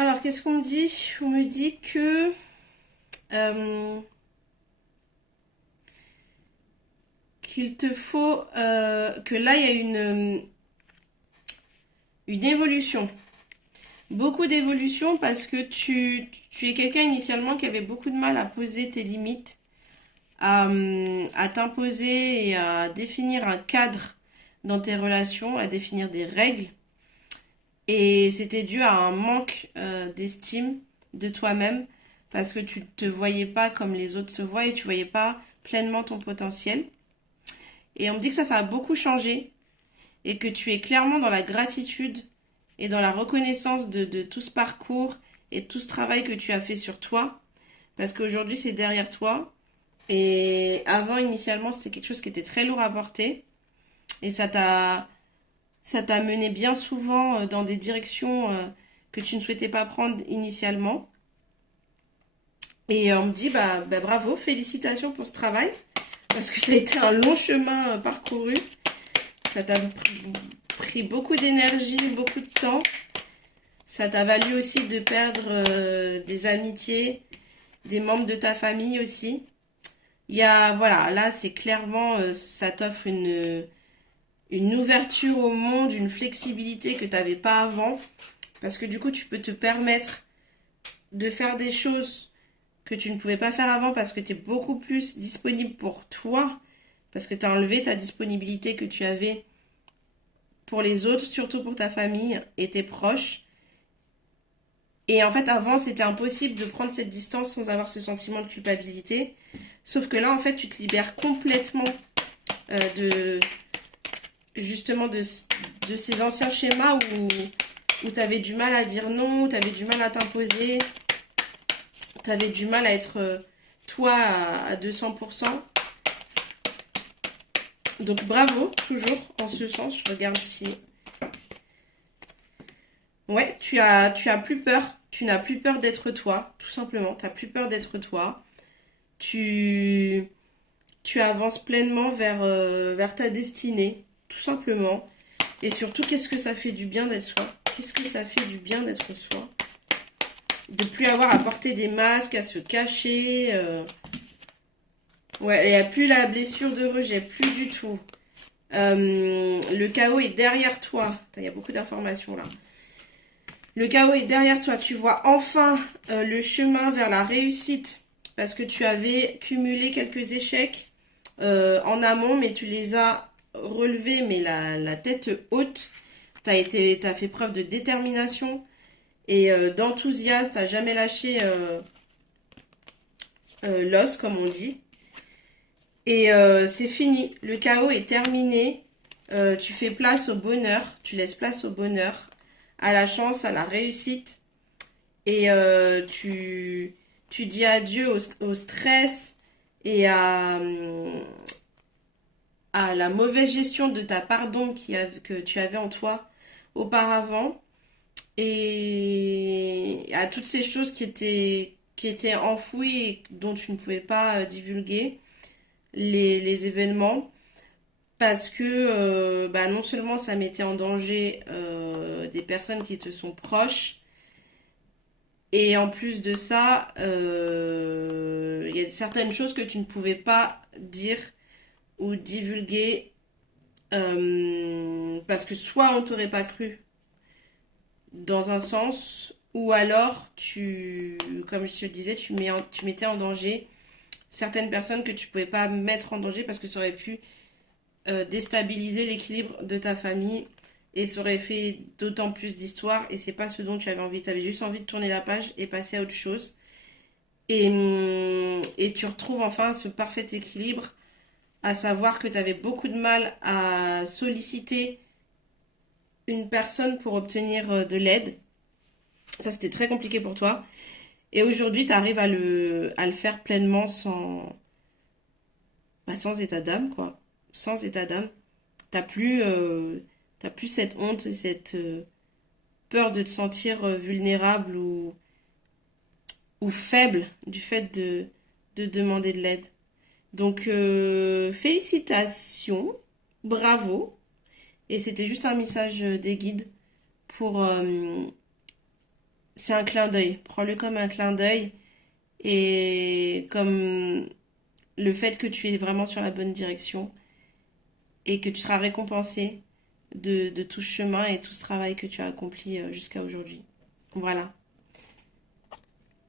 Alors, qu'est-ce qu'on me dit? On me dit euh, qu'il te faut que là, il y a une évolution. Beaucoup d'évolution parce que tu es quelqu'un initialement qui avait beaucoup de mal à poser tes limites, à t'imposer et à définir un cadre dans tes relations, à définir des règles. Et c'était dû à un manque d'estime de toi-même parce que tu te voyais pas comme les autres se voient et tu voyais pas pleinement ton potentiel. Et on me dit que ça a beaucoup changé et que tu es clairement dans la gratitude et dans la reconnaissance de tout ce parcours et tout ce travail que tu as fait sur toi parce qu'aujourd'hui c'est derrière toi. Et avant, initialement, c'était quelque chose qui était très lourd à porter et ça t'a mené bien souvent dans des directions que tu ne souhaitais pas prendre initialement. Et on me dit, bah bravo, félicitations pour ce travail, parce que ça a été un long chemin parcouru. Ça t'a pris beaucoup d'énergie, beaucoup de temps. Ça t'a valu aussi de perdre des amitiés, des membres de ta famille aussi. Voilà, là, c'est clairement, ça t'offre une ouverture au monde, une flexibilité que tu n'avais pas avant. Parce que du coup, tu peux te permettre de faire des choses que tu ne pouvais pas faire avant parce que tu es beaucoup plus disponible pour toi. Parce que tu as enlevé ta disponibilité que tu avais pour les autres, surtout pour ta famille et tes proches. Et en fait, avant, c'était impossible de prendre cette distance sans avoir ce sentiment de culpabilité. Sauf que là, en fait, tu te libères complètement de justement de ces anciens schémas où tu avais du mal à dire non, où tu avais du mal à t'imposer, tu avais du mal à être toi à 200%. Donc bravo, toujours en ce sens, je regarde ici. Ouais, tu as plus peur, tu n'as plus peur d'être toi, tout simplement, tu n'as plus peur d'être toi. Tu, tu avances pleinement vers ta destinée, tout simplement. Et surtout, qu'est-ce que ça fait du bien d'être soi? Qu'est-ce que ça fait du bien d'être soi? De plus avoir à porter des masques, à se cacher. Ouais, il n'y a plus la blessure de rejet, plus du tout. Le chaos est derrière toi. Il y a beaucoup d'informations là. Le chaos est derrière toi. Tu vois enfin le chemin vers la réussite parce que tu avais cumulé quelques échecs en amont, mais tu les as relevés, mais la tête haute. T'as fait preuve de détermination et d'enthousiasme. T'as jamais lâché l'os, comme on dit. Et c'est fini. Le chaos est terminé. Tu fais place au bonheur. Tu laisses place au bonheur, à la chance, à la réussite. Et tu dis adieu au stress et à la mauvaise gestion de ta pardon que tu avais en toi auparavant. Et à toutes ces choses qui étaient enfouies et dont tu ne pouvais pas divulguer les événements parce que non seulement ça mettait en danger des personnes qui te sont proches et en plus de ça il y a certaines choses que tu ne pouvais pas dire ou divulguer parce que soit on t'aurait pas cru dans un sens ou alors comme je te le disais, tu mettais en danger certaines personnes que tu pouvais pas mettre en danger parce que ça aurait pu déstabiliser l'équilibre de ta famille et ça aurait fait d'autant plus d'histoire et c'est pas ce dont tu avais envie. Tu avais juste envie de tourner la page et passer à autre chose. Et tu retrouves enfin ce parfait équilibre, à savoir que tu avais beaucoup de mal à solliciter une personne pour obtenir de l'aide. Ça, c'était très compliqué pour toi. Et aujourd'hui, tu arrives à le faire pleinement sans état d'âme, quoi. Sans état d'âme. T'as plus cette honte et cette peur de te sentir vulnérable ou faible du fait de demander de l'aide. Donc, félicitations, bravo. Et c'était juste un message des guides pour c'est un clin d'œil. Prends-le comme un clin d'œil et comme le fait que tu es vraiment sur la bonne direction et que tu seras récompensé de tout ce chemin et tout ce travail que tu as accompli jusqu'à aujourd'hui. Voilà.